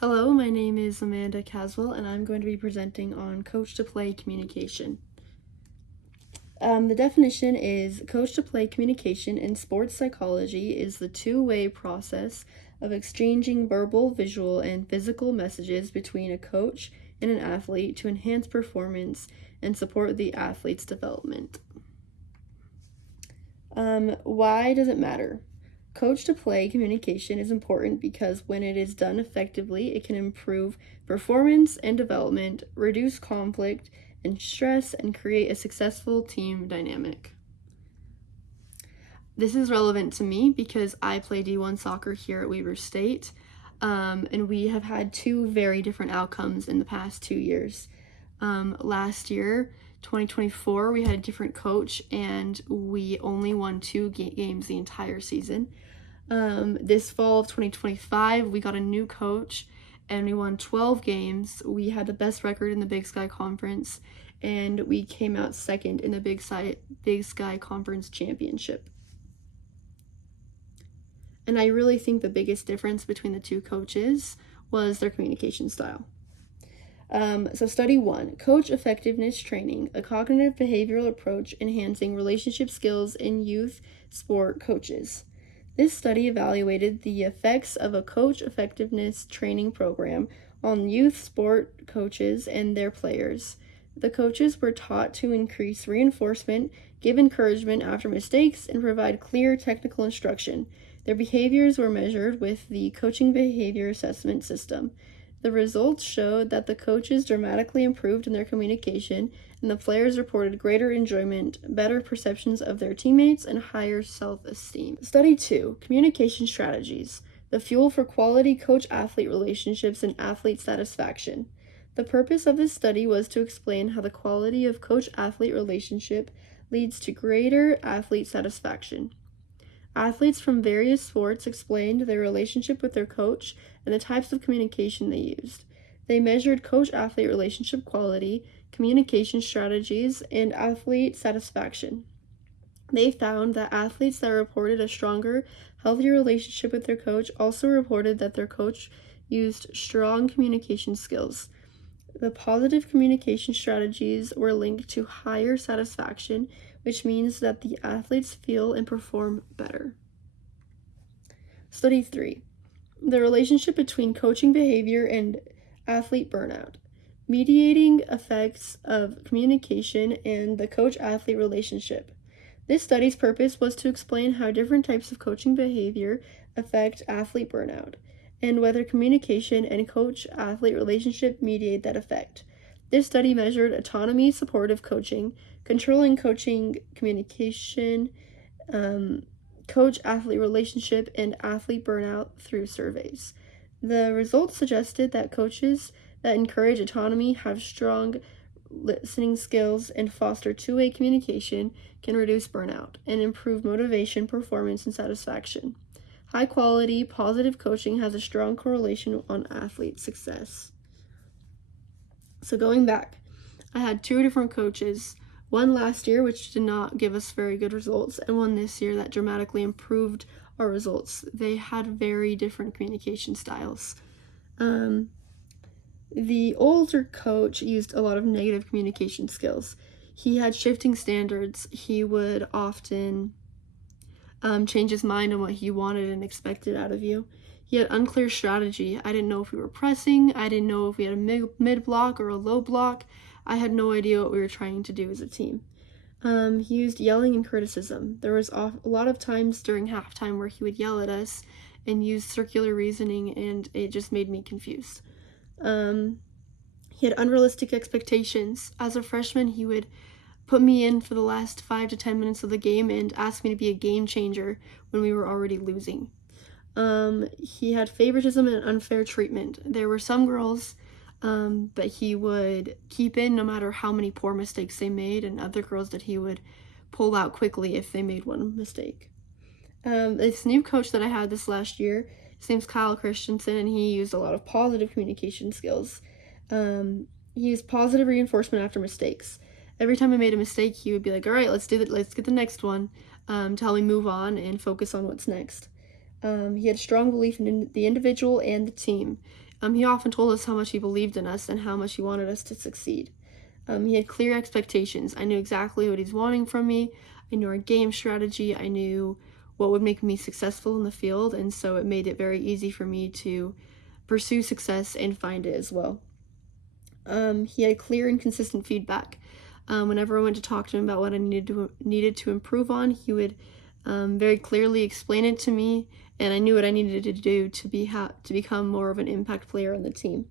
Hello, my name is Amanda Caswell, and I'm going to be presenting on coach-to-play communication. The definition is coach-to-play communication in sports psychology is the two-way process of exchanging verbal, visual, and physical messages between a coach and an athlete to enhance performance and support the athlete's development. Why does it matter? Coach-to-play communication is important because when it is done effectively, it can improve performance and development, reduce conflict and stress, and create a successful team dynamic. This is relevant to me because I play D1 soccer here at Weber State, and we have had two very different outcomes in the past 2 years. Last year, 2024, we had a different coach, and we only won 2 games the entire season. This fall of 2025, we got a new coach and we won 12 games. We had the best record in the Big Sky Conference, and we came out second in the Big Sky Conference Championship. And I really think the biggest difference between the two coaches was their communication style. So study 1, Coach Effectiveness Training, a cognitive behavioral approach enhancing relationship skills in youth sport coaches. This study evaluated the effects of a coach effectiveness training program on youth sport coaches and their players. The coaches were taught to increase reinforcement, give encouragement after mistakes, and provide clear technical instruction. Their behaviors were measured with the Coaching Behavior Assessment System. The results showed that the coaches dramatically improved in their communication, and the players reported greater enjoyment, better perceptions of their teammates, and higher self-esteem. Study 2, Communication Strategies, the fuel for quality coach-athlete relationships and athlete satisfaction. The purpose of this study was to explain how the quality of coach-athlete relationship leads to greater athlete satisfaction. Athletes from various sports explained their relationship with their coach and the types of communication they used. They measured coach-athlete relationship quality, communication strategies, and athlete satisfaction. They found that athletes that reported a stronger, healthier relationship with their coach also reported that their coach used strong communication skills. The positive communication strategies were linked to higher satisfaction, which means that the athletes feel and perform better. Study 3, the relationship between coaching behavior and athlete burnout, mediating effects of communication and the coach-athlete relationship. This study's purpose was to explain how different types of coaching behavior affect athlete burnout, and whether communication and coach-athlete relationship mediate that effect. This study measured autonomy, supportive coaching, controlling coaching communication, coach-athlete relationship, and athlete burnout through surveys. The results suggested that coaches that encourage autonomy, have strong listening skills, and foster two-way communication can reduce burnout and improve motivation, performance, and satisfaction. High-quality, positive coaching has a strong correlation on athlete success. So going back, I had 2 different coaches, one last year which did not give us very good results, and one this year that dramatically improved our results. They had very different communication styles. The older coach used a lot of negative communication skills. He had shifting standards. He would often change his mind on what he wanted and expected out of you. He had unclear strategy. I didn't know if we were pressing. I didn't know if we had a mid block or a low block. I had no idea what we were trying to do as a team. He used yelling and criticism. There was a lot of times during halftime where he would yell at us and use circular reasoning, and it just made me confused. He had unrealistic expectations. As a freshman, he would put me in for the last 5 to 10 minutes of the game and ask me to be a game changer when we were already losing. He had favoritism and unfair treatment. There were some girls that he would keep in no matter how many poor mistakes they made, and other girls that he would pull out quickly if they made one mistake. This new coach that I had this last year, his name's Kyle Christensen, and he used a lot of positive communication skills. He used positive reinforcement after mistakes. Every time I made a mistake, he would be like, all right, let's do that. Let's get the next one, to help me move on and focus on what's next. He had strong belief in the individual and the team. He often told us how much he believed in us and how much he wanted us to succeed. He had clear expectations. I knew exactly what he's wanting from me. I knew our game strategy. I knew what would make me successful in the field, and so it made it very easy for me to pursue success and find it as well. He had clear and consistent feedback. Whenever I went to talk to him about what I needed to improve on, he would very clearly explain it to me, and I knew what I needed to do to become more of an impact player on the team.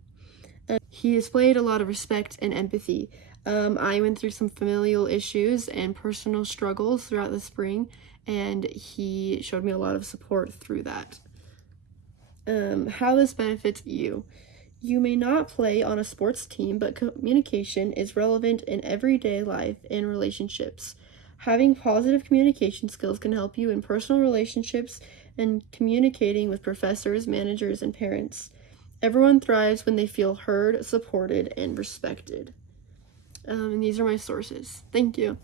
He displayed a lot of respect and empathy. I went through some familial issues and personal struggles throughout the spring, and he showed me a lot of support through that. How this benefits you. You may not play on a sports team, but communication is relevant in everyday life and relationships. Having positive communication skills can help you in personal relationships and communicating with professors, managers, and parents. Everyone thrives when they feel heard, supported, and respected. And these are my sources. Thank you.